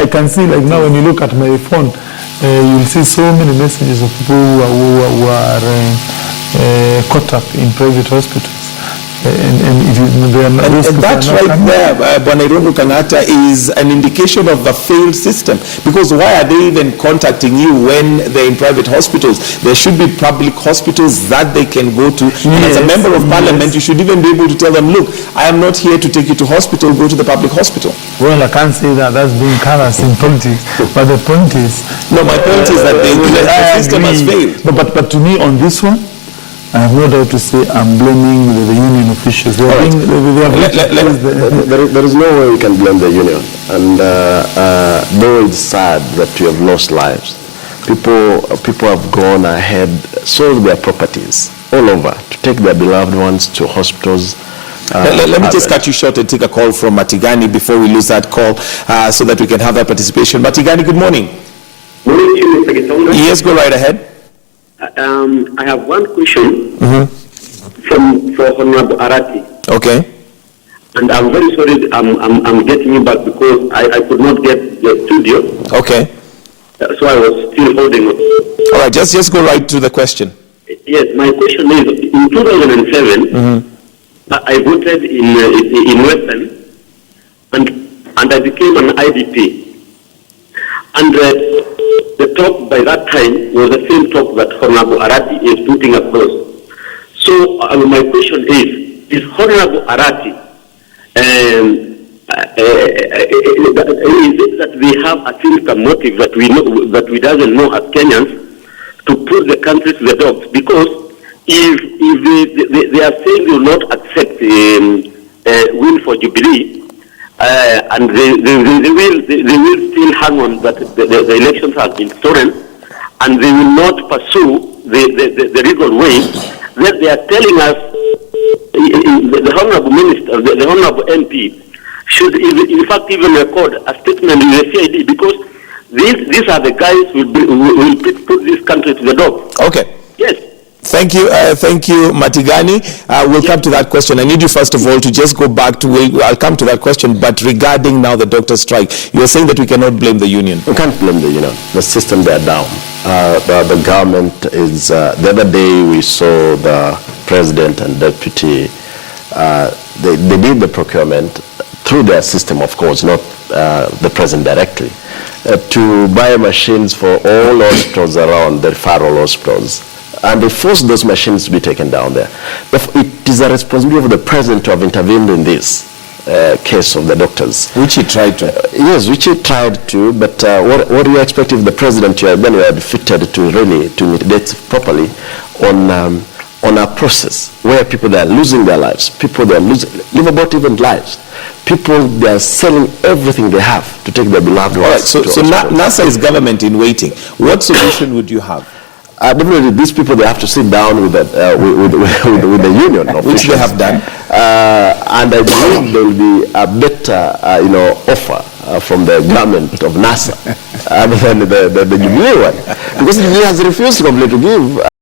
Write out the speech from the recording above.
I can see, like now when you look at my phone, you'll see so many messages of people who are caught up in private hospitals. And that right there, Uhuru Kenyatta, is an indication of a failed system. Because why are they even contacting you when they're in private hospitals? There should be public hospitals that they can go to. Yes, and as a member of parliament, you should even be able to tell them, look, I am not here to take you to hospital, go to the public hospital. Well, I can't say that. That's being callous in politics. But the point is... No, my point is that the system has failed. No, but to me, on this one, I have no doubt to say I'm blaming the union officials. There is no way we can blame the union. And though it's sad that we have lost lives, people have gone ahead, sold their properties all over to take their beloved ones to hospitals. Let me just cut you short and take a call from Matigani before we lose that call, so that we can have that participation. Matigani, good morning. Good morning to you, Mr. Gitonga. Yes, go right ahead. I have one question for Honorable Arati. Okay. And I'm very sorry I'm getting you back because I could not get the studio. Okay. So I was still holding on. All right, just go right to the question. Yes, my question is, in 2007, I voted in Western, and I became an IDP. And the talk by that time was the same talk that Honorable Arati is putting across. So my question is Honorable Arati, is it that we have a sinister motive that we know that we doesn't know as Kenyans to put the country to the dogs? Because if they are saying they will not accept win for Jubilee, and they will still hang on that the elections have been stolen, and they will not pursue the legal way, that they are telling us the honorable minister, the honorable MP, should in fact even record a statement in the CID, because these are the guys who will put this country to the dog. Okay. Yes. Thank you, Matigani. We'll come to that question. I need you first of all to just go back to, I'll come to that question, but regarding now the doctor's strike, you are saying that we cannot blame the union. We can't blame the union. The system, they are down. The government is, the other day we saw the president and deputy, they did the procurement through their system, of course, not the president directly, to buy machines for all hospitals around, the referral hospitals. And they forced those machines to be taken down there. It is a responsibility of the president to have intervened in this case of the doctors. Which he tried to. Yes, which he tried to, but what do you expect if the president, when you are defeated to really to mitigate properly on a process where people, they are losing their lives, people, they are losing, live about even lives. People, they are selling everything they have to take their beloved ones. All right, so NASA is government in waiting. What solution would you have? Definitely, these people, they have to sit down with the union officials, which they have done, and I believe there will be a better, offer from the government of NASA than the Jubilee one, because the Jubilee has refused completely to give.